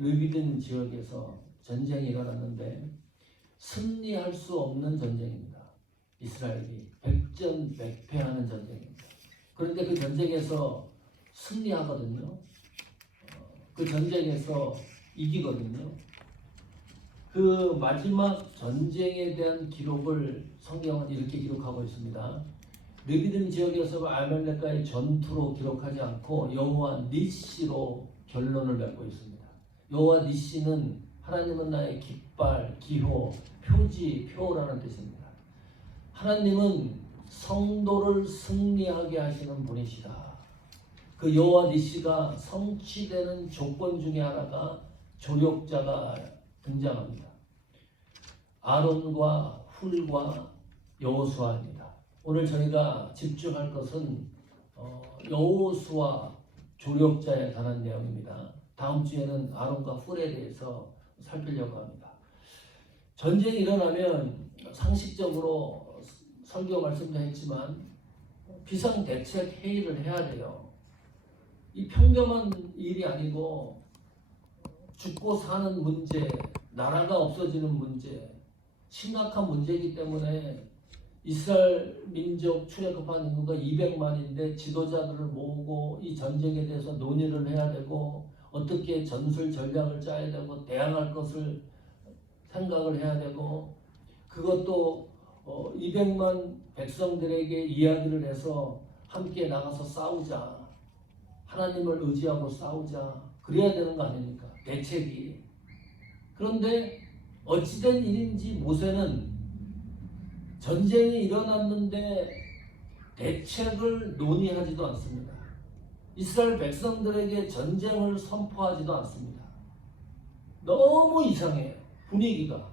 르비딘 지역에서 전쟁이 일어났는데 승리할 수 없는 전쟁입니다. 이스라엘이 백전백패하는 전쟁입니다. 그런데 그 전쟁에서 승리하거든요. 그 전쟁에서 이기거든요. 그 마지막 전쟁에 대한 기록을 성경은 이렇게 기록하고 있습니다. 르비딘 지역에서 아말렉과의 전투로 기록하지 않고 여호와 니시로 결론을 맺고 있습니다. 여호와 니시는 하나님은 나의 깃발, 기호, 표지, 표라는 뜻입니다. 하나님은 성도를 승리하게 하시는 분이시다. 그 여호와 니시가 성취되는 조건 중에 하나가 조력자가 등장합니다. 아론과 훌과 여호수아입니다. 오늘 저희가 집중할 것은 여호수아 조력자에 관한 내용입니다. 다음 주에는 아론과 훌에 대해서 살피려고 합니다. 전쟁이 일어나면 상식적으로 설교 말씀도 했지만 비상대책 회의를 해야 돼요. 이 평범한 일이 아니고 죽고 사는 문제, 나라가 없어지는 문제, 심각한 문제이기 때문에 이스라엘 민족 출애굽한 인구가 200만인데 지도자들을 모으고 이 전쟁에 대해서 논의를 해야 되고 어떻게 전술 전략을 짜야 되고 대항할 것을 생각을 해야 되고 그것도 200만 백성들에게 이야기를 해서 함께 나가서 싸우자. 하나님을 의지하고 싸우자. 그래야 되는 거 아닙니까? 대책이. 그런데 어찌된 일인지 모세는 전쟁이 일어났는데 대책을 논의하지도 않습니다. 이스라엘 백성들에게 전쟁을 선포하지도 않습니다. 너무 이상해요. 분위기가.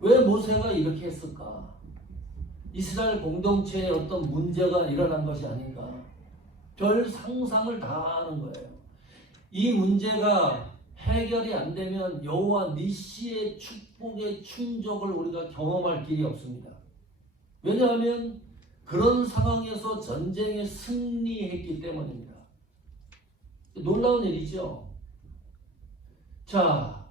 왜 모세가 이렇게 했을까? 이스라엘 공동체에 어떤 문제가 일어난 것이 아닌가? 별 상상을 다 하는 거예요. 이 문제가 해결이 안 되면 여호와 니시의 축복의 충족을 우리가 경험할 길이 없습니다. 왜냐하면 그런 상황에서 전쟁에 승리했기 때문입니다. 놀라운 일이죠. 자,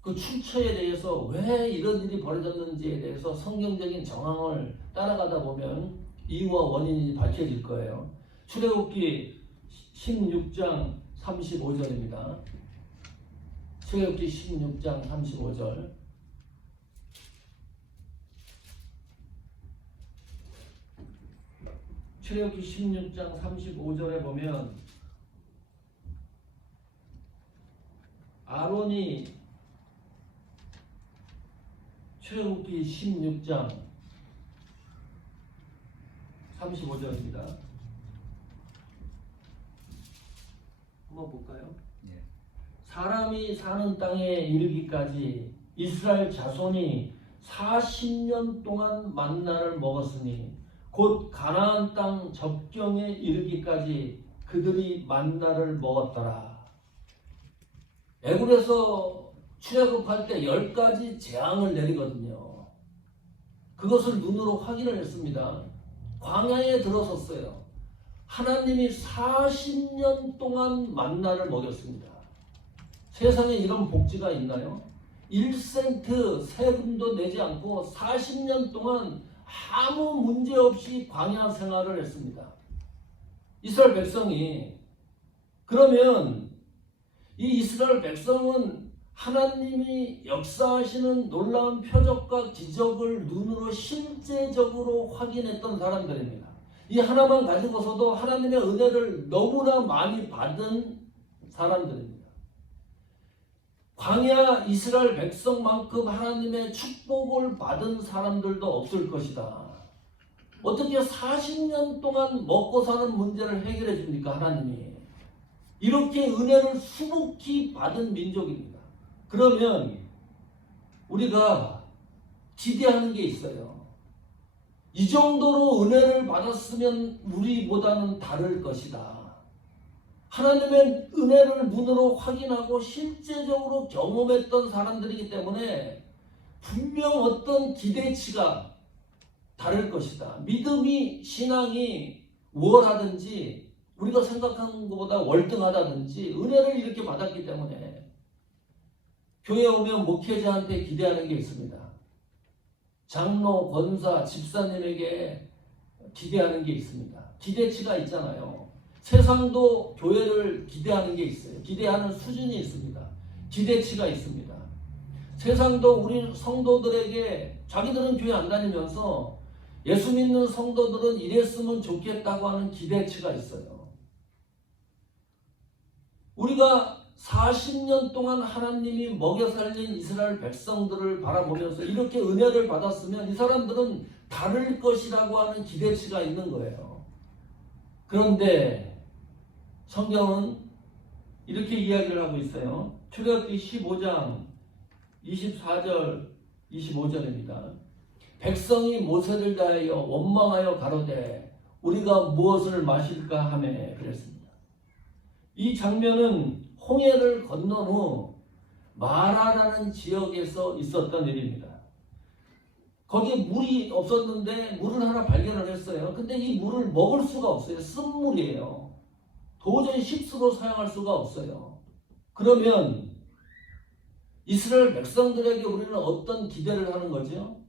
그 출처에 대해서 왜 이런 일이 벌어졌는지에 대해서 성경적인 정황을 따라가다 보면 이유와 원인이 밝혀질 거예요. 출애굽기 16장 35절입니다. 출애굽기 16장 35절. 출애굽기 16장 35절에 보면 아론이 출애굽기 16장 35절입니다. 한번 볼까요? 네. 사람이 사는 땅에 이르기까지 이스라엘 자손이 40년 동안 만나를 먹었으니 곧 가나안 땅 접경에 이르기까지 그들이 만나를 먹었더라. 애굽에서 출애굽할 때 10가지 재앙을 내리거든요. 그것을 눈으로 확인을 했습니다. 광야에 들어섰어요. 하나님이 40년 동안 만나를 먹였습니다. 세상에 이런 복지가 있나요? 1센트 세금도 내지 않고 40년 동안 아무 문제 없이 광야 생활을 했습니다. 이스라엘 백성이. 그러면 이 이스라엘 백성은 하나님이 역사하시는 놀라운 표적과 기적을 눈으로 실제적으로 확인했던 사람들입니다. 이 하나만 가지고서도 하나님의 은혜를 너무나 많이 받은 사람들입니다. 광야 이스라엘 백성만큼 하나님의 축복을 받은 사람들도 없을 것이다. 어떻게 40년 동안 먹고 사는 문제를 해결해 줍니까? 하나님이. 이렇게 은혜를 수북히 받은 민족입니다. 그러면 우리가 기대하는 게 있어요. 이 정도로 은혜를 받았으면 우리보다는 다를 것이다. 하나님의 은혜를 눈으로 확인하고 실제적으로 경험했던 사람들이기 때문에 분명 어떤 기대치가 다를 것이다. 믿음이, 신앙이 우월하든지 우리가 생각하는 것보다 월등하다든지 은혜를 이렇게 받았기 때문에 교회 오면 목회자한테 기대하는 게 있습니다. 장로, 권사, 집사님에게 기대하는 게 있습니다. 기대치가 있잖아요. 세상도 교회를 기대하는 게 있어요. 기대하는 수준이 있습니다. 기대치가 있습니다. 세상도 우리 성도들에게 자기들은 교회 안 다니면서 예수 믿는 성도들은 이랬으면 좋겠다고 하는 기대치가 있어요. 우리가 40년 동안 하나님이 먹여 살린 이스라엘 백성들을 바라보면서 이렇게 은혜를 받았으면 이 사람들은 다를 것이라고 하는 기대치가 있는 거예요. 그런데 성경은 이렇게 이야기를 하고 있어요. 출애굽기 15장 24절 25절입니다. 백성이 모세를 다하여 원망하여 가로되 우리가 무엇을 마실까 하며 그랬습니다. 이 장면은 홍해를 건넌 후 마라라는 지역에서 있었던 일입니다. 거기에 물이 없었는데 물을 하나 발견을 했어요. 근데 이 물을 먹을 수가 없어요. 쓴물이에요. 도저히 식수로 사용할 수가 없어요. 그러면 이스라엘 백성들에게 우리는 어떤 기대를 하는 거죠?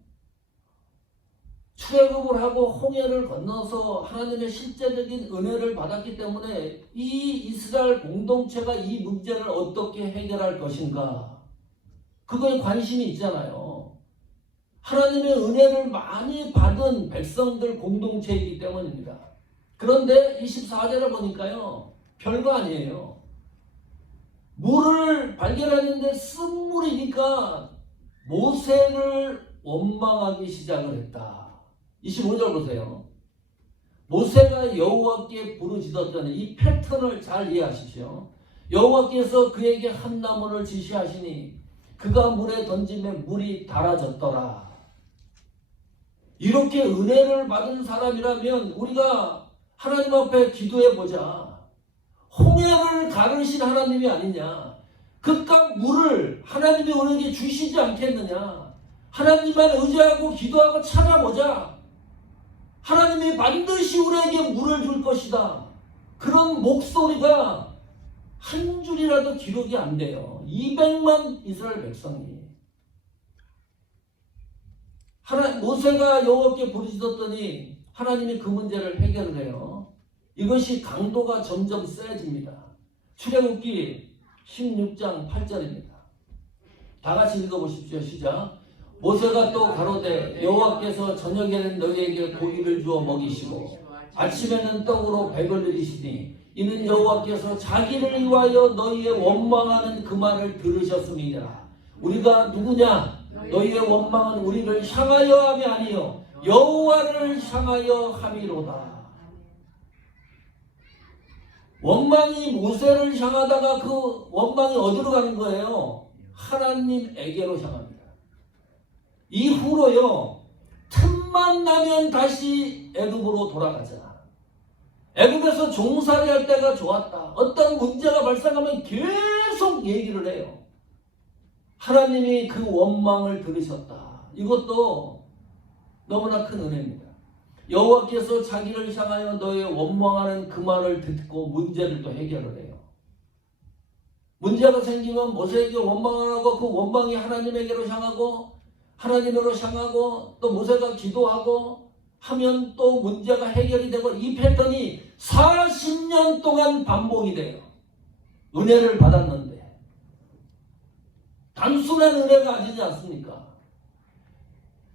출애굽을 하고 홍해를 건너서 하나님의 실제적인 은혜를 받았기 때문에 이 이스라엘 공동체가 이 문제를 어떻게 해결할 것인가, 그거에 관심이 있잖아요. 하나님의 은혜를 많이 받은 백성들 공동체이기 때문입니다. 그런데 24절에 보니까요, 별거 아니에요. 물을 발견했는데 쓴물이니까 모세를 원망하기 시작을 했다. 25절 보세요. 모세가 여호와께 부르짖었더니, 이 패턴을 잘 이해하십시오. 여호와께서 그에게 한 나무를 지시하시니 그가 물에 던지매 물이 달아졌더라. 이렇게 은혜를 받은 사람이라면 우리가 하나님 앞에 기도해 보자. 홍해를 가르신 하나님이 아니냐, 그깟 물을 하나님이 우리에게 주시지 않겠느냐, 하나님만 의지하고 기도하고 찾아보자. 하나님이 반드시 우리에게 물을 줄 것이다. 그런 목소리가 한 줄이라도 기록이 안 돼요. 200만 이스라엘 백성이. 모세가 여호와께 부르짖었더니 하나님이 그 문제를 해결을 해요. 이것이 강도가 점점 세집니다. 출애굽기 16장 8절입니다. 다 같이 읽어보십시오. 시작. 모세가 또 가로되 여호와께서 저녁에는 너희에게 고기를 주어 먹이시고 아침에는 떡으로 배를 드리시니 이는 여호와께서 자기를 위하여 너희의 원망하는 그 말을 들으셨음이니라. 우리가 누구냐? 너희의 원망은 우리를 향하여 함이 아니요 여호와를 향하여 함이로다. 원망이 모세를 향하다가 그 원망이 어디로 가는 거예요? 하나님에게로 향합니다. 이후로요, 틈만 나면 다시 애굽으로 돌아가자. 애굽에서 종살이 할 때가 좋았다. 어떤 문제가 발생하면 계속 얘기를 해요. 하나님이 그 원망을 들으셨다. 이것도 너무나 큰 은혜입니다. 여호와께서 자기를 향하여 너의 원망하는 그 말을 듣고 문제를 또 해결을 해요. 문제가 생기면 모세에게 원망을 하고 그 원망이 하나님에게로 향하고 하나님으로 향하고 또 모세가 기도하고 하면 또 문제가 해결이 되고, 이 패턴이 40년 동안 반복이 돼요. 은혜를 받았는데 단순한 은혜가 아니지 않습니까?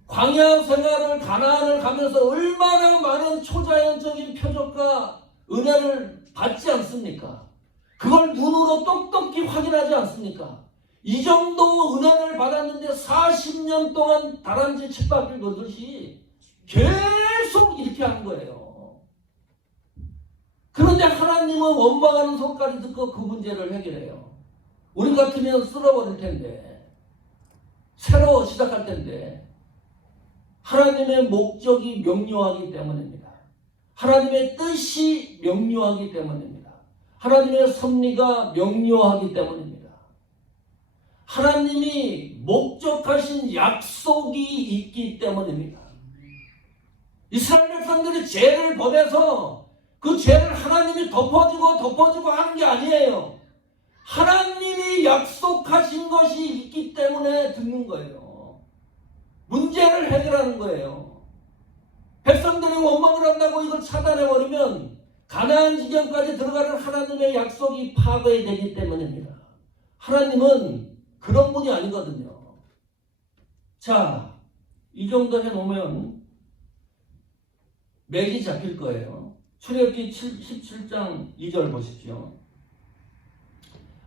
광야 생활을 가나안을 가면서 얼마나 많은 초자연적인 표적과 은혜를 받지 않습니까? 그걸 눈으로 똑똑히 확인하지 않습니까? 이 정도 은혜를 받았는데 40년 동안 다람쥐 쳇바퀴 돌듯이 계속 이렇게 하는 거예요. 그런데 하나님은 원망하는 소리까지 듣고 그 문제를 해결해요. 우리 같으면 쓸어버릴 텐데, 새로 시작할 텐데, 하나님의 목적이 명료하기 때문입니다. 하나님의 뜻이 명료하기 때문입니다. 하나님의 섭리가 명료하기 때문입니다. 하나님이 목적하신 약속이 있기 때문입니다. 이스라엘 백성들이 죄를 범해서 그 죄를 하나님이 덮어주고 하는 게 아니에요. 하나님이 약속하신 것 것이 있기 때문에 듣는 거예요. 문제를 해결하는 거예요. 백성들이 원망을 한다고 이걸 차단해버리면 가나안 지경까지 들어가는 하나님의 약속이 파괴되기 때문입니다. 하나님은 그런 분이 아니거든요. 자, 이 정도 해놓으면 맥이 잡힐 거예요. 출애굽기 17장 2절 보십시오.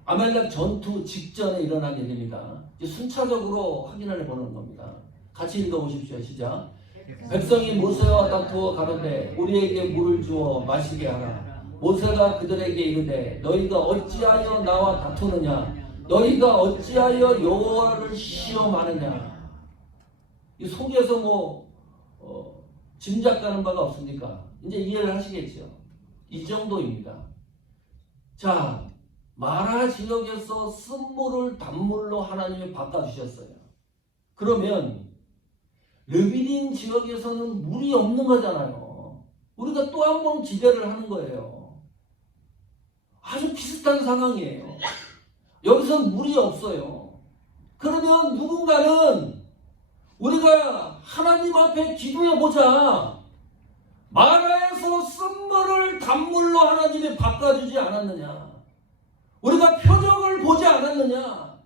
아말렉 전투 직전에 일어난 일입니다. 순차적으로 확인을 해보는 겁니다. 같이 읽어보십시오. 시작. 백성이 모세와 다투어 가는데 우리에게 물을 주어 마시게 하라. 모세가 그들에게 이르되 너희가 어찌하여 나와 다투느냐? 너희가 어찌하여 여호와를 시험하느냐? 이 속에서 짐작가는 바가 없습니까? 이제 이해를 하시겠죠. 이 정도입니다. 자, 마라 지역에서 쓴물을 단물로 하나님이 바꿔주셨어요. 그러면 르비딘 지역에서는 물이 없는 거잖아요. 우리가 또 한 번 기대를 하는 거예요. 아주 비슷한 상황이에요. 여기서 물이 없어요. 그러면 누군가는 우리가 하나님 앞에 기도해 보자. 마라에서 쓴물을 단물로 하나님이 바꿔주지 않았느냐? 우리가 표적을 보지 않았느냐?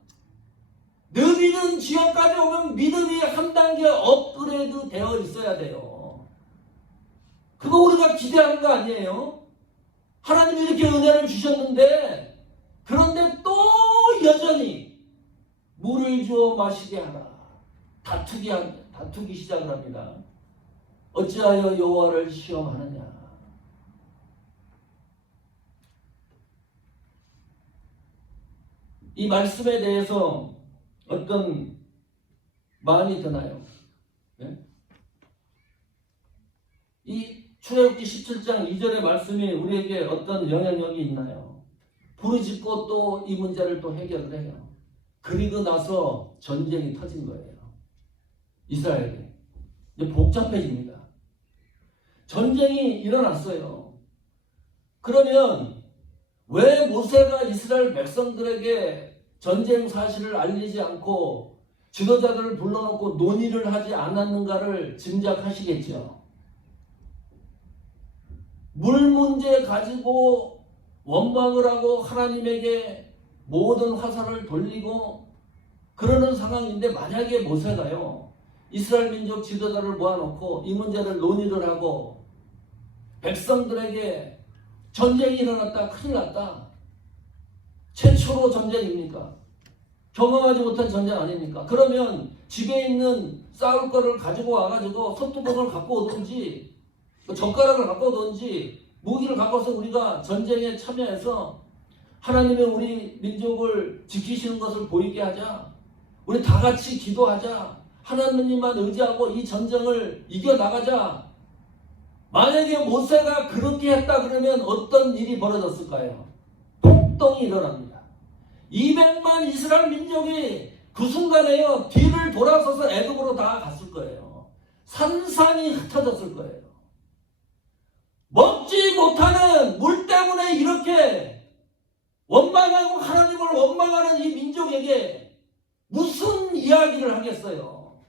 느비는 지역까지 오면 믿음이 한 단계 업그레이드 되어 있어야 돼요. 그거 우리가 기대한 거 아니에요? 하나님이 이렇게 은혜를 주셨는데 그런데 또 여전히 물을 주어 마시게 하라. 다투기 시작을 합니다. 어찌하여 여호와를 시험하느냐? 이 말씀에 대해서 어떤 마음이 드나요? 네? 이 출애굽기 17장 2절의 말씀이 우리에게 어떤 영향력이 있나요? 부르짖고 또 이 문제를 또 해결을 해요. 그리고 나서 전쟁이 터진 거예요. 이스라엘에. 이제 복잡해집니다. 전쟁이 일어났어요. 그러면 왜 모세가 이스라엘 백성들에게 전쟁 사실을 알리지 않고 지도자들을 불러놓고 논의를 하지 않았는가를 짐작하시겠죠. 물 문제 가지고 원망을 하고 하나님에게 모든 화살을 돌리고 그러는 상황인데 만약에 모세가요 이스라엘 민족 지도자를 모아놓고 이 문제를 논의를 하고 백성들에게 전쟁이 일어났다 큰일 났다 최초로 전쟁입니까? 경험하지 못한 전쟁 아닙니까? 그러면 집에 있는 싸울 거를 가지고 와가지고 소뚜껑을 갖고 오든지 젓가락을 갖고 오든지 무기를 갖고 와서 우리가 전쟁에 참여해서 하나님의 우리 민족을 지키시는 것을 보이게 하자. 우리 다 같이 기도하자. 하나님만 의지하고 이 전쟁을 이겨나가자. 만약에 모세가 그렇게 했다 그러면 어떤 일이 벌어졌을까요? 폭동이 일어납니다. 200만 이스라엘 민족이 그 순간에요 뒤를 돌아서서 애굽으로 다 갔을 거예요. 산산이 흩어졌을 거예요. 먹지 못하는 물 때문에 이렇게 원망하고 하나님을 원망하는 이 민족에게 무슨 이야기를 하겠어요?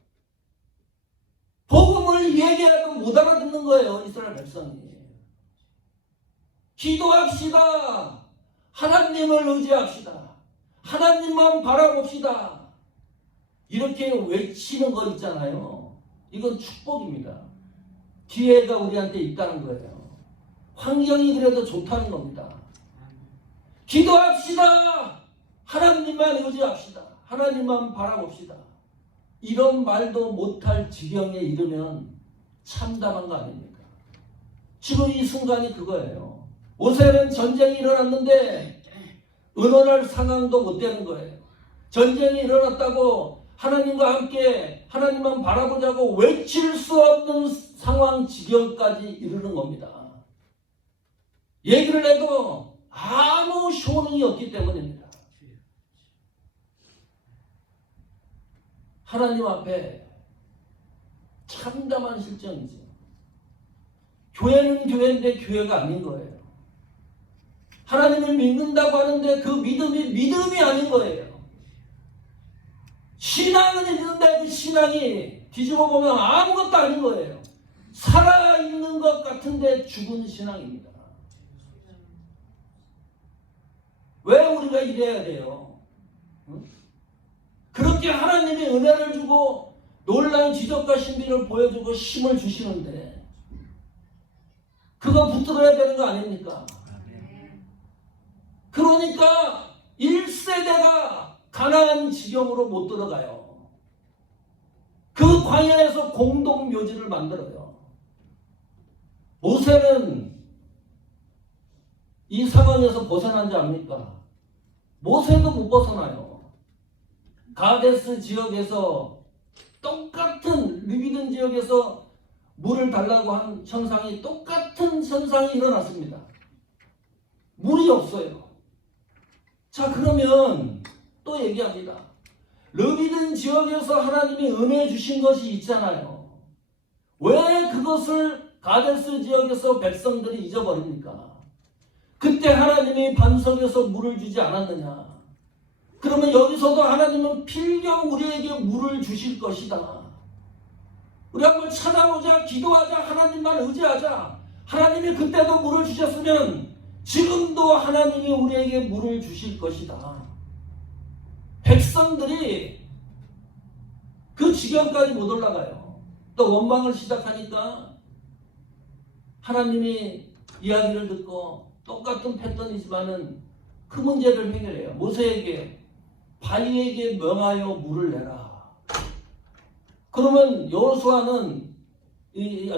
복음을 얘기해도 못 알아듣는 거예요. 이스라엘 백성이. 기도합시다. 하나님을 의지합시다. 하나님만 바라봅시다. 이렇게 외치는 거 있잖아요. 이건 축복입니다. 기회가 우리한테 있다는 거예요. 환경이 그래도 좋다는 겁니다. 기도합시다. 하나님만 의지합시다. 하나님만 바라봅시다. 이런 말도 못할 지경에 이르면 참담한 거 아닙니까? 지금 이 순간이 그거예요. 모세는 전쟁이 일어났는데 의논할 상황도 못 되는 거예요. 전쟁이 일어났다고 하나님과 함께 하나님만 바라보자고 외칠 수 없는 상황 지경까지 이르는 겁니다. 얘기를 해도 아무 효능이 없기 때문입니다. 하나님 앞에 참담한 실정이죠. 교회는 교회인데 교회가 아닌 거예요. 하나님을 믿는다고 하는데 그 믿음이 아닌 거예요. 신앙은 있는데 그 신앙이 뒤집어 보면 아무것도 아닌 거예요. 살아있는 것 같은데 죽은 신앙입니다. 왜 우리가 이래야 돼요? 그렇게 하나님이 은혜를 주고 놀라운 기적과 신비를 보여주고 힘을 주시는데 그거 붙들어야 되는 거 아닙니까? 그러니까 1세대가 가나안 지경으로 못 들어가요. 그 광야에서 공동묘지를 만들어요. 모세는 이 상황에서 벗어난지 압니까? 모세도 못 벗어나요. 가데스 지역에서 똑같은 르비든 지역에서 물을 달라고 한 현상이 똑같은 현상이 일어났습니다. 물이 없어요. 자, 그러면 또 얘기합니다. 르비든 지역에서 하나님이 은혜 주신 것이 있잖아요. 왜 그것을 가데스 지역에서 백성들이 잊어버립니까? 그때 하나님이 반석에서 물을 주지 않았느냐? 그러면 여기서도 하나님은 필경 우리에게 물을 주실 것이다. 우리 한번 찾아보자, 기도하자, 하나님만 의지하자. 하나님이 그때도 물을 주셨으면 지금도 하나님이 우리에게 물을 주실 것이다. 백성들이 그 지경까지 못 올라가요. 또 원망을 시작하니까 하나님이 이야기를 듣고 똑같은 패턴이지만은 그 문제를 해결해요. 모세에게 바위에게 명하여 물을 내라. 그러면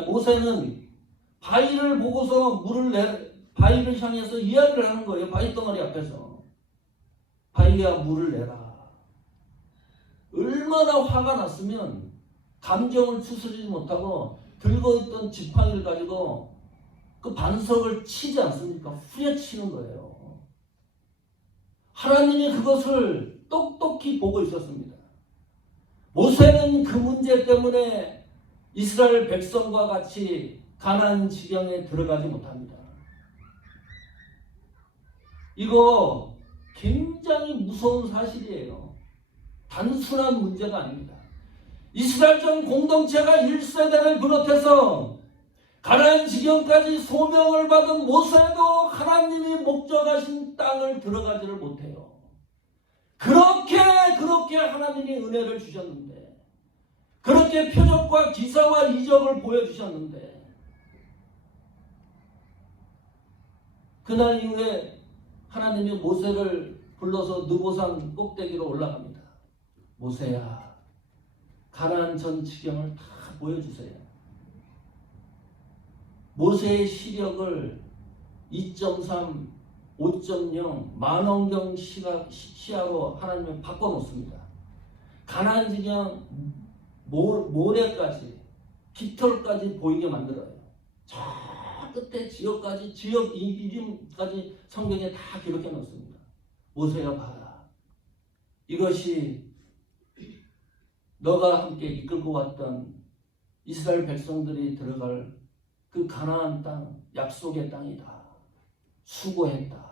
모세는 바위를 보고서 바위를 향해서 이야기를 하는 거예요. 바위 덩어리 앞에서. 바위야 물을 내라. 얼마나 화가 났으면 감정을 추스르지 못하고 들고 있던 지팡이를 가지고 그 반석을 치지 않습니까? 후려치는 거예요. 하나님이 그것을 똑똑히 보고 있었습니다. 모세는 그 문제 때문에 이스라엘 백성과 같이 가나안 지경에 들어가지 못합니다. 이거 굉장히 무서운 사실이에요. 단순한 문제가 아닙니다. 이스라엘 전 공동체가 1세대를 비롯해서 가나안 지경까지 소명을 받은 모세도 하나님이 목적하신 땅을 들어가지를 못해요. 그렇게 하나님이 은혜를 주셨는데, 그렇게 표적과 기사와 이적을 보여주셨는데, 그날 이후에 하나님이 모세를 불러서 느보산 꼭대기로 올라갑니다. 모세야, 가나안 전 지경을 다 보여주세요. 모세의 시력을 2.3, 5.0 만원경 시야로 하나님은 바꿔놓습니다. 가나안 지경 모래까지 깃털까지 보이게 만들어요. 저 끝에 지역까지, 지역 이름까지 성경에 다 기록해 놓습니다. 모세야 봐라. 이것이 너가 함께 이끌고 왔던 이스라엘 백성들이 들어갈 그 가나안 땅, 약속의 땅이다. 수고했다.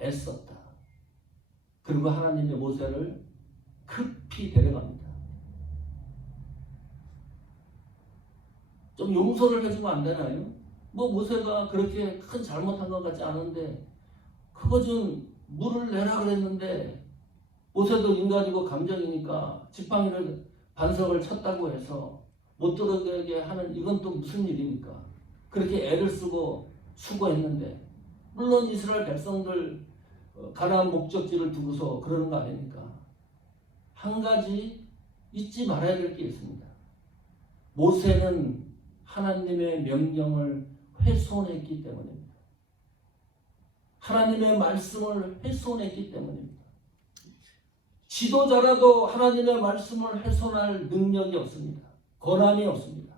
애썼다. 그리고 하나님의 모세를 급히 데려갑니다. 좀 용서를 해주면 안 되나요? 모세가 그렇게 큰 잘못한 것 같지 않은데 그거 좀 물을 내라 그랬는데 모세도 인간이고 감정이니까 지팡이를 반석을 쳤다고 해서 못 들어가게 하는 이건 또 무슨 일입니까? 그렇게 애를 쓰고 수고했는데 물론 이스라엘 백성들 가나안 목적지를 두고서 그러는 거 아닙니까? 한 가지 잊지 말아야 될 게 있습니다. 모세는 하나님의 명령을 훼손했기 때문입니다. 하나님의 말씀을 훼손했기 때문입니다. 지도자라도 하나님의 말씀을 훼손할 능력이 없습니다. 권한이 없습니다.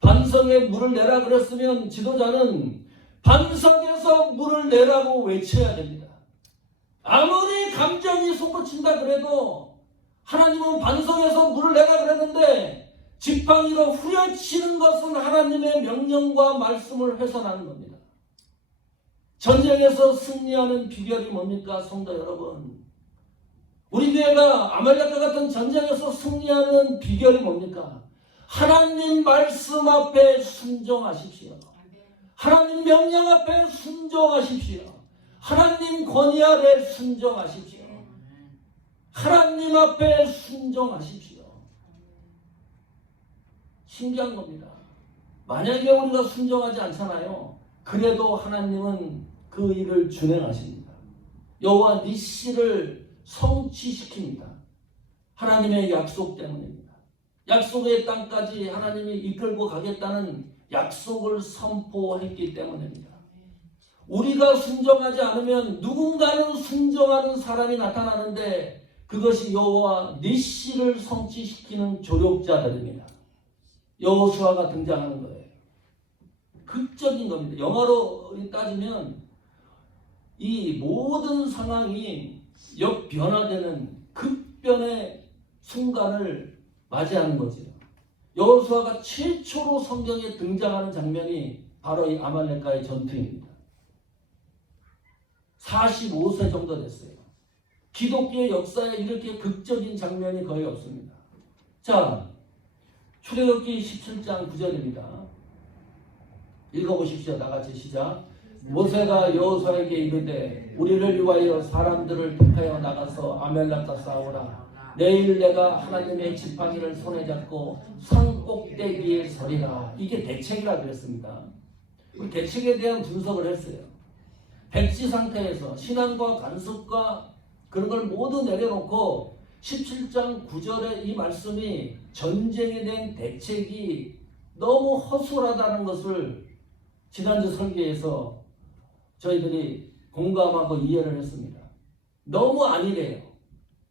반석에 물을 내라 그랬으면 지도자는 반석에서 물을 내라고 외쳐야 됩니다. 아무리 감정이 솟구친다 그래도 하나님은 반석에서 물을 내라 그랬는데 지팡이로 후려치는 것은 하나님의 명령과 말씀을 훼손하는 겁니다. 전쟁에서 승리하는 비결이 뭡니까? 성도 여러분, 우리 교회가 아말렉과 같은 전쟁에서 승리하는 비결이 뭡니까? 하나님 말씀 앞에 순종하십시오. 하나님 명령 앞에 순종하십시오. 하나님 권위 아래 순종하십시오. 하나님 앞에 순종하십시오. 신기한 겁니다. 만약에 우리가 순종하지 않잖아요. 그래도 하나님은 그 일을 준행하십니다. 여호와 니시를 성취시킵니다. 하나님의 약속 때문입니다. 약속의 땅까지 하나님이 이끌고 가겠다는 약속을 선포했기 때문입니다. 우리가 순종하지 않으면 누군가는 순종하는 사람이 나타나는데 그것이 여호와 니시를 성취시키는 조력자들입니다. 여호수아가 등장하는 거예요. 극적인 겁니다. 영화로 따지면 이 모든 상황이 역변화되는 급변의 순간을 맞이하는 거죠. 여호수아가 최초로 성경에 등장하는 장면이 바로 이 아말렉과의 전투입니다. 45세 정도 됐어요. 기독교의 역사에 이렇게 극적인 장면이 거의 없습니다. 자, 출애굽기 17장 9절입니다. 읽어보십시오. 나같이 시작. 모세가 여호수아에게 이르되 우리를 위하여 사람들을 택하여 나가서 아말렉과 싸우라. 내일 내가 하나님의 지팡이를 손에 잡고 산 꼭대기에 서리라. 이게 대책이라 그랬습니다. 대책에 대한 분석을 했어요. 백지 상태에서 신앙과 간섭과 그런 걸 모두 내려놓고 17장 9절의 이 말씀이 전쟁에 대한 대책이 너무 허술하다는 것을 지난주 설교에서 저희들이 공감하고 이해를 했습니다. 너무 아니래요.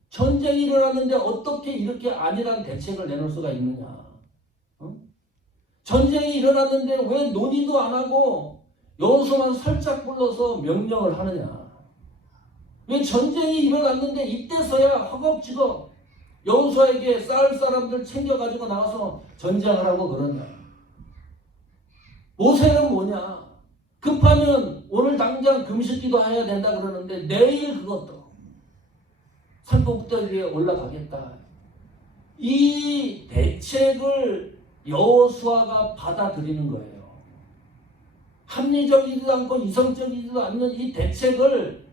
전쟁이 일어났는데 어떻게 이렇게 아니란 대책을 내놓을 수가 있느냐. 전쟁이 일어났는데 왜 논의도 안 하고 여호수아만 살짝 불러서 명령을 하느냐. 왜 전쟁이 일어났는데 이때서야 허겁지겁 여호수아에게 싸울 사람들 챙겨가지고 나와서 전쟁하라고 그러냐. 모세는 뭐냐. 급하면 오늘 당장 금식기도 해야 된다 그러는데 내일 그것도 산꼭대기 위에 올라가겠다. 이 대책을 여호수아가 받아들이는 거예요. 합리적이지도 않고 이성적이지도 않는 이 대책을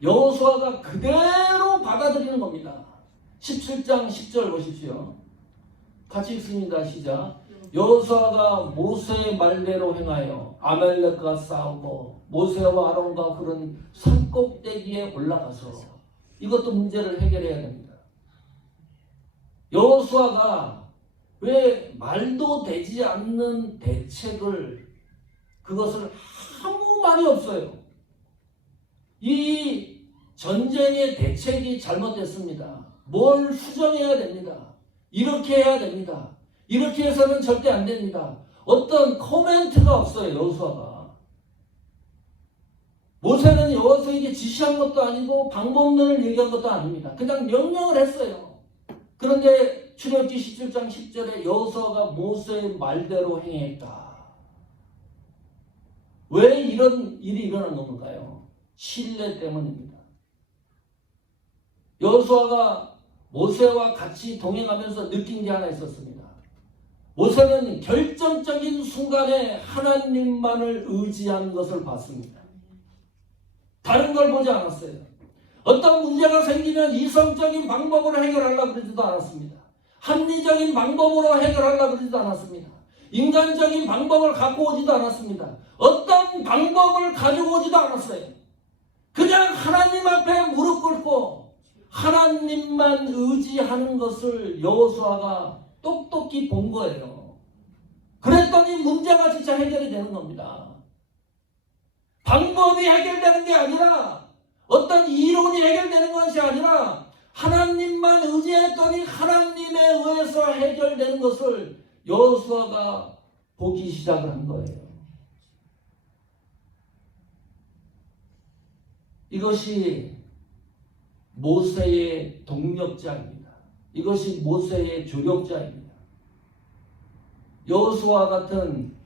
여호수아가 그대로 받아들이는 겁니다. 17장 10절 보십시오. 같이 읽습니다. 시작. 여호수아가 모세의 말대로 행하여 아말렉과 싸우고 모세와 아론과 그런 산꼭대기에 올라가서 이것도 문제를 해결해야 됩니다. 여호수아가 왜 말도 되지 않는 대책을 그것을 아무 말이 없어요. 이 전쟁의 대책이 잘못됐습니다. 뭘 수정해야 됩니다. 이렇게 해야 됩니다. 이렇게 해서는 절대 안 됩니다. 어떤 코멘트가 없어요. 여호수아가. 모세는 여호수아에게 지시한 것도 아니고 방법론을 얘기한 것도 아닙니다. 그냥 명령을 했어요. 그런데 출애굽기 17장 10절에 여호수아가 모세의 말대로 행했다. 왜 이런 일이 일어난 건가요? 신뢰 때문입니다. 여호수아가 모세와 같이 동행하면서 느낀 게 하나 있었습니다. 모세는 결정적인 순간에 하나님만을 의지한 것을 봤습니다. 다른 걸 보지 않았어요. 어떤 문제가 생기면 이성적인 방법으로 해결하려고 그러지도 않았습니다. 합리적인 방법으로 해결하려고 그러지도 않았습니다. 인간적인 방법을 갖고 오지도 않았습니다. 어떤 방법을 가지고 오지도 않았어요. 그냥 하나님 앞에 무릎 꿇고 하나님만 의지하는 것을 여호수아가 똑똑히 본 거예요. 그랬더니 문제가 진짜 해결이 되는 겁니다. 방법이 해결되는 게 아니라 어떤 이론이 해결되는 것이 아니라 하나님만 의지했더니 하나님에 의해서 해결되는 것을 여호수아가 보기 시작을 한 거예요. 이것이 모세의 동력자입니다. 이것이 모세의 조력자입니다. 여호수아 같은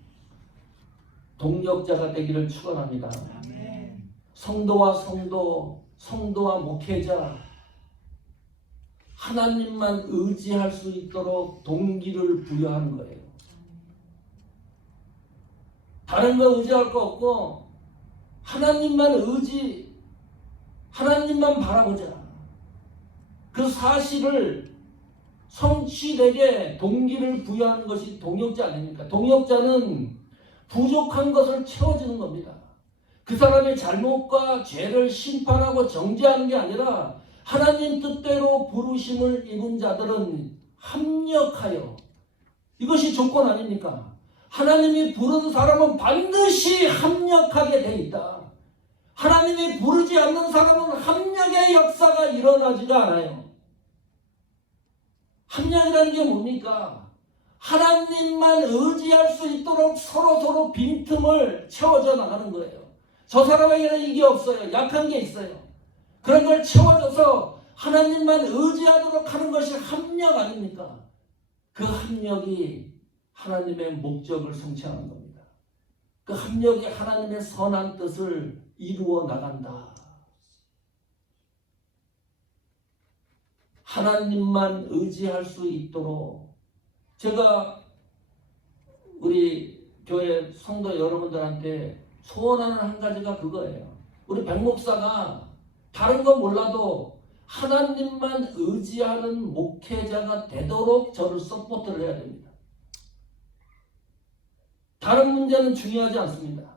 동력자가 되기를 축원합니다. 성도와 성도, 성도와 목회자, 하나님만 의지할 수 있도록 동기를 부여하는 거예요. 다른 거 의지할 거 없고 하나님만 바라보자. 그 사실을 성취되게 동기를 부여하는 것이 동역자 아닙니까? 동역자는 부족한 것을 채워주는 겁니다. 그 사람의 잘못과 죄를 심판하고 정죄하는 게 아니라 하나님 뜻대로 부르심을 입은 자들은 합력하여, 이것이 조건 아닙니까? 하나님이 부른 사람은 반드시 합력하게 돼 있다. 하나님이 부르지 않는 사람은 합력의 역사가 일어나지가 않아요. 합력이라는 게 뭡니까? 하나님만 의지할 수 있도록 서로 빈틈을 채워져 나가는 거예요. 저 사람에게는 이게 없어요. 약한 게 있어요. 그런 걸 채워줘서 하나님만 의지하도록 하는 것이 합력 아닙니까? 그 합력이 하나님의 목적을 성취하는 겁니다. 그 합력이 하나님의 선한 뜻을 이루어 나간다. 하나님만 의지할 수 있도록, 제가 우리 교회 성도 여러분들한테 소원하는 한 가지가 그거예요. 우리 백 목사가 다른 건 몰라도 하나님만 의지하는 목회자가 되도록 저를 서포트를 해야 됩니다. 다른 문제는 중요하지 않습니다.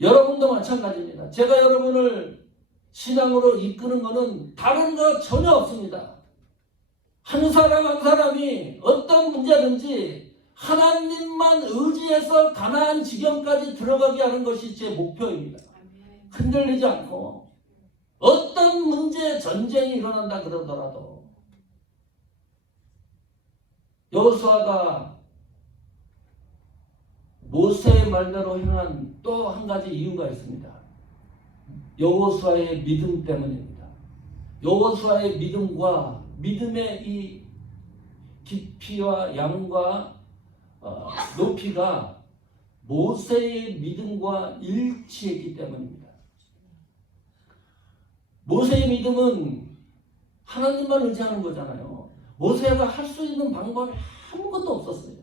여러분도 마찬가지입니다. 제가 여러분을 신앙으로 이끄는 것은 다른 거 전혀 없습니다. 한 사람 한 사람이 어떤 문제든지 하나님만 의지해서 가나안 지경까지 들어가게 하는 것이 제 목표입니다. 흔들리지 않고 어떤 문제, 전쟁이 일어난다 그러더라도 여호수아가 모세의 말대로 행한 또 한 가지 이유가 있습니다. 여호수아의 믿음 때문입니다. 여호수아의 믿음과 믿음의 이 깊이와 양과 높이가 모세의 믿음과 일치했기 때문입니다. 모세의 믿음은 하나님만 의지하는 거잖아요. 모세가 할 수 있는 방법이 아무것도 없었어요.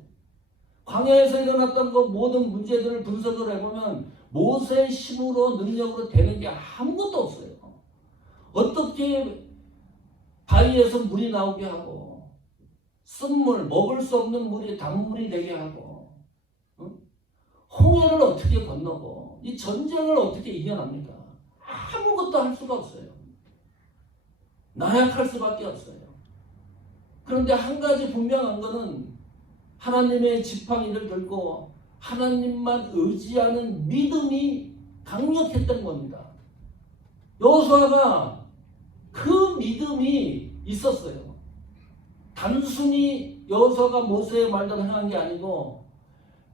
광야에서 일어났던 그 모든 문제들을 분석을 해보면 모세의 힘으로 능력으로 되는 게 아무것도 없어요. 어떻게 바위에서 물이 나오게 하고 쓴물, 먹을 수 없는 물이 단물이 되게 하고 홍해를 어떻게 건너고 이 전쟁을 어떻게 이겨납니까? 아무것도 할 수가 없어요. 나약할 수밖에 없어요. 그런데 한 가지 분명한 것은 하나님의 지팡이를 들고 하나님만 의지하는 믿음이 강력했던 겁니다. 여호수아가 그 믿음이 있었어요. 단순히 여호수아가 모세의 말대로 행한 게 아니고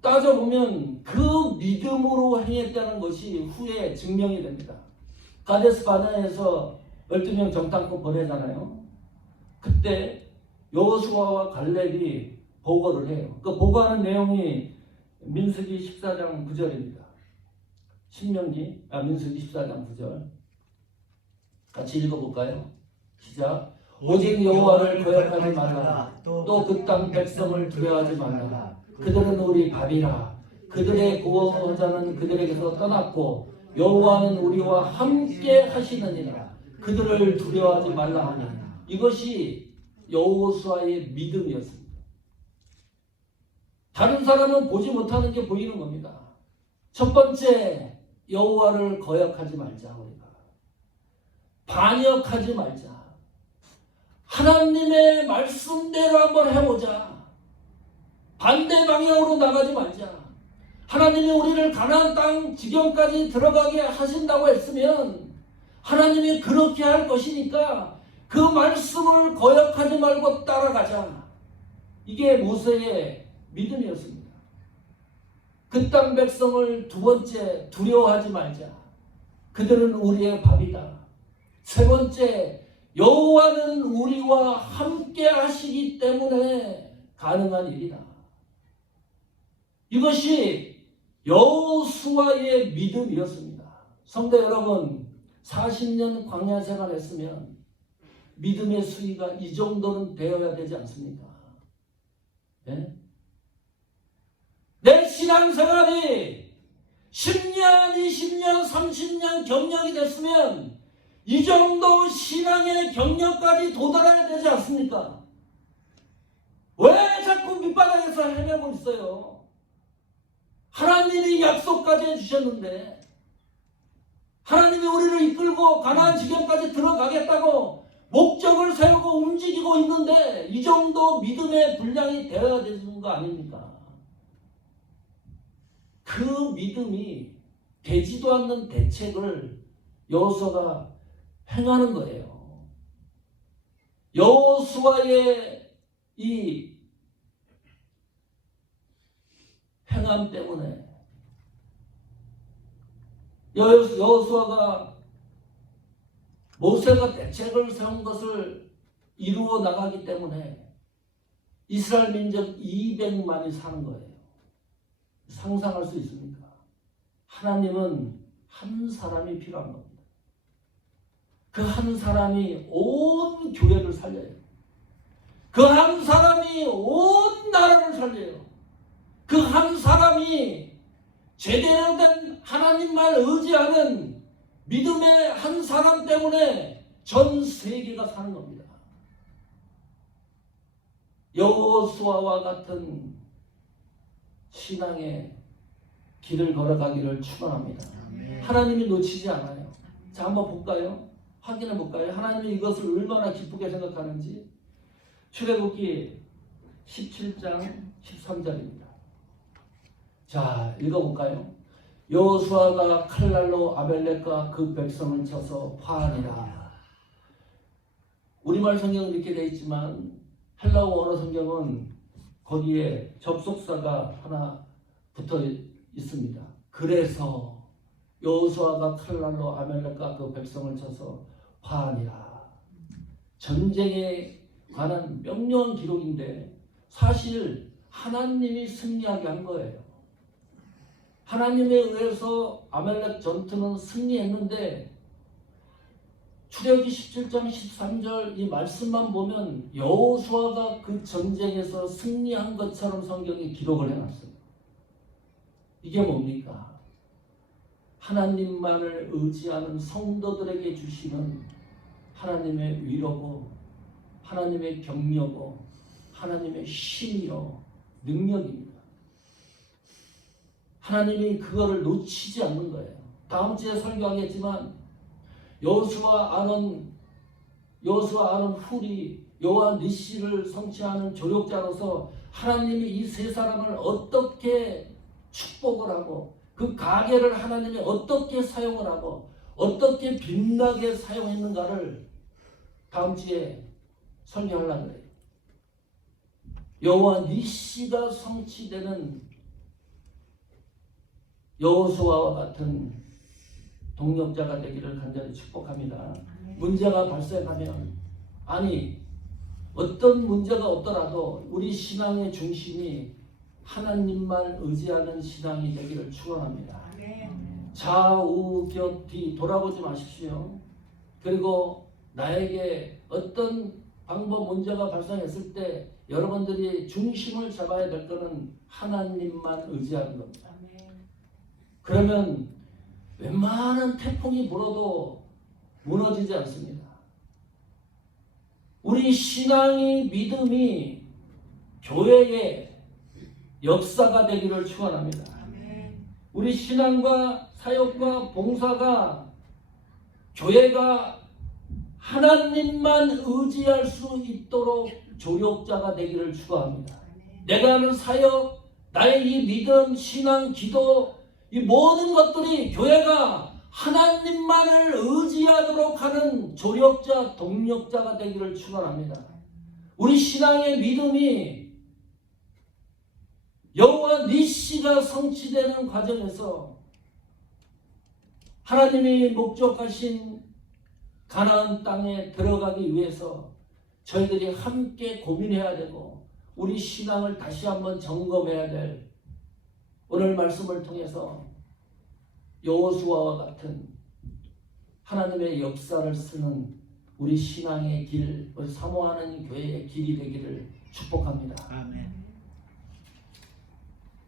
따져보면 그 믿음으로 행했다는 것이 후에 증명이 됩니다. 가데스 바네아에서 12명 정탐꾼 보내잖아요. 그때 여호수아와 갈렙이 보고를 해요. 그 보고하는 내용이 민수기 14장 9절입니다. 민수기 14장 9절. 같이 읽어볼까요? 시작. 오직 여호와를 거역하지 말라. 또 그 땅 백성을 두려워하지 말라. 그들은 우리 밥이라. 그들의 구원자는 그들에게서 떠났고 여호와는 우리와 함께 하시느니라. 그들을 두려워하지 말라 하니. 이것이 여호수아의 믿음이었습니다. 다른 사람은 보지 못하는 게 보이는 겁니다. 첫 번째, 여호와를 거역하지 말자. 우리가 반역하지 말자. 하나님의 말씀대로 한번 해보자. 반대 방향으로 나가지 말자. 하나님이 우리를 가나안 땅 지경까지 들어가게 하신다고 했으면 하나님이 그렇게 할 것이니까 그 말씀을 거역하지 말고 따라가자. 이게 모세의 믿음이었습니다. 그 땅 백성을 두 번째, 두려워하지 말자. 그들은 우리의 밥이다. 세 번째, 여호와는 우리와 함께 하시기 때문에 가능한 일이다. 이것이 여호수아의 믿음이었습니다. 성도 여러분, 40년 광야 생활했으면 믿음의 수위가 이 정도는 되어야 되지 않습니까? 네? 내 신앙생활이 10년, 20년, 30년 경력이 됐으면 이 정도 신앙의 경력까지 도달해야 되지 않습니까? 왜 자꾸 밑바닥에서 헤매고 있어요? 하나님이 약속까지 해주셨는데, 하나님이 우리를 이끌고 가나안 지경까지 들어가겠다고 목적을 세우고 움직이고 있는데 이 정도 믿음의 분량이 되어야 되는 거 아닙니까? 그 믿음이 되지도 않는 대책을 여호수아가 행하는 거예요. 여호수아의 이 행함 때문에 여호수아가 모세가 대책을 세운 것을 이루어 나가기 때문에 이스라엘 민족 200만이 사는 거예요. 상상할 수 있습니까? 하나님은 한 사람이 필요한 겁니다. 그 한 사람이 온 교회를 살려요. 그 한 사람이 온 나라를 살려요. 그 한 사람이 제대로 된 하나님만 의지하는 믿음의 한 사람 때문에 전 세계가 사는 겁니다. 여호수아와 같은 신앙의 길을 걸어가기를 축원합니다. 하나님이 놓치지 않아요. 자, 한번 볼까요? 확인해 볼까요? 하나님이 이것을 얼마나 기쁘게 생각하는지. 출애굽기 17장 13절입니다. 자, 읽어볼까요? 여호수아가 칼날로 아벨렉과 그 백성을 쳐서 파하니라. 우리말 성경은 이렇게 되어 있지만 헬라어 원어 성경은 거기에 접속사가 하나 붙어 있습니다. 그래서 여호수아가 칼날로 아벨렉과 그 백성을 쳐서 파하니라. 전쟁에 관한 명료한 기록인데 사실 하나님이 승리하게 한 거예요. 하나님에 의해서 아말렉 전투는 승리했는데 출애굽기 17장 13절 이 말씀만 보면 여호수아가 그 전쟁에서 승리한 것처럼 성경이 기록을 해놨어요. 이게 뭡니까? 하나님만을 의지하는 성도들에게 주시는 하나님의 위로고 하나님의 격려고 하나님의 힘이요 능력입니다. 하나님이 그거를 놓치지 않는 거예요. 다음 주에 설교하겠지만 여호수아 아론 훌이 여호와 니시를 성취하는 조력자로서 하나님이 이 세 사람을 어떻게 축복을 하고 그 가계를 하나님이 어떻게 사용을 하고 어떻게 빛나게 사용했는가를 다음 주에 설교하려고 해요. 여호와 니시가 성취되는 여호수아와 같은 동력자가 되기를 간절히 축복합니다. 문제가 발생하면 어떤 문제가 없더라도 우리 신앙의 중심이 하나님만 의지하는 신앙이 되기를 축원합니다. 좌우 곁뒤 돌아보지 마십시오. 그리고 나에게 어떤 방법 문제가 발생했을 때 여러분들이 중심을 잡아야 될 것은 하나님만 의지하는 겁니다. 그러면 웬만한 태풍이 불어도 무너지지 않습니다. 우리 신앙이 믿음이 교회의 역사가 되기를 축원합니다. 우리 신앙과 사역과 봉사가 교회가 하나님만 의지할 수 있도록 조력자가 되기를 축원합니다. 내가 하는 사역, 나의 이 믿음, 신앙, 기도 이 모든 것들이 교회가 하나님만을 의지하도록 하는 조력자, 동력자가 되기를 축원합니다. 우리 신앙의 믿음이 여호와 니시가 성취되는 과정에서 하나님이 목적하신 가나안 땅에 들어가기 위해서 저희들이 함께 고민해야 되고 우리 신앙을 다시 한번 점검해야 될 오늘 말씀을 통해서 여호수아와 같은 하나님의 역사를 쓰는 우리 신앙의 길, 우리 사모하는 교회의 길이 되기를 축복합니다. 아멘.